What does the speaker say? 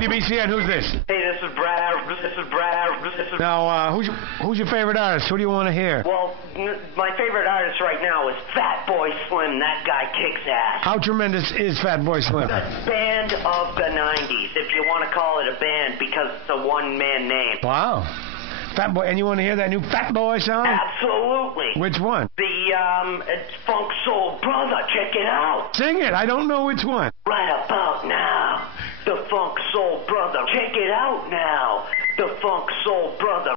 WBCN, who's this? Hey, this is Brad. Now, who's your favorite artist? Who do you want to hear? Well, my favorite artist right now is Fat Boy Slim. That guy kicks ass. How tremendous is Fat Boy Slim? The band of the 90s, if you want to call it a band, because it's a one-man name. Wow. Fat Boy, and you want to hear that new Fat Boy song? Absolutely. Which one? It's Funk Soul Brother. Check it out. Sing it. I don't know which one. Right about now, the Funk Soul Brother. Check it out now, the Funk Soul Brother.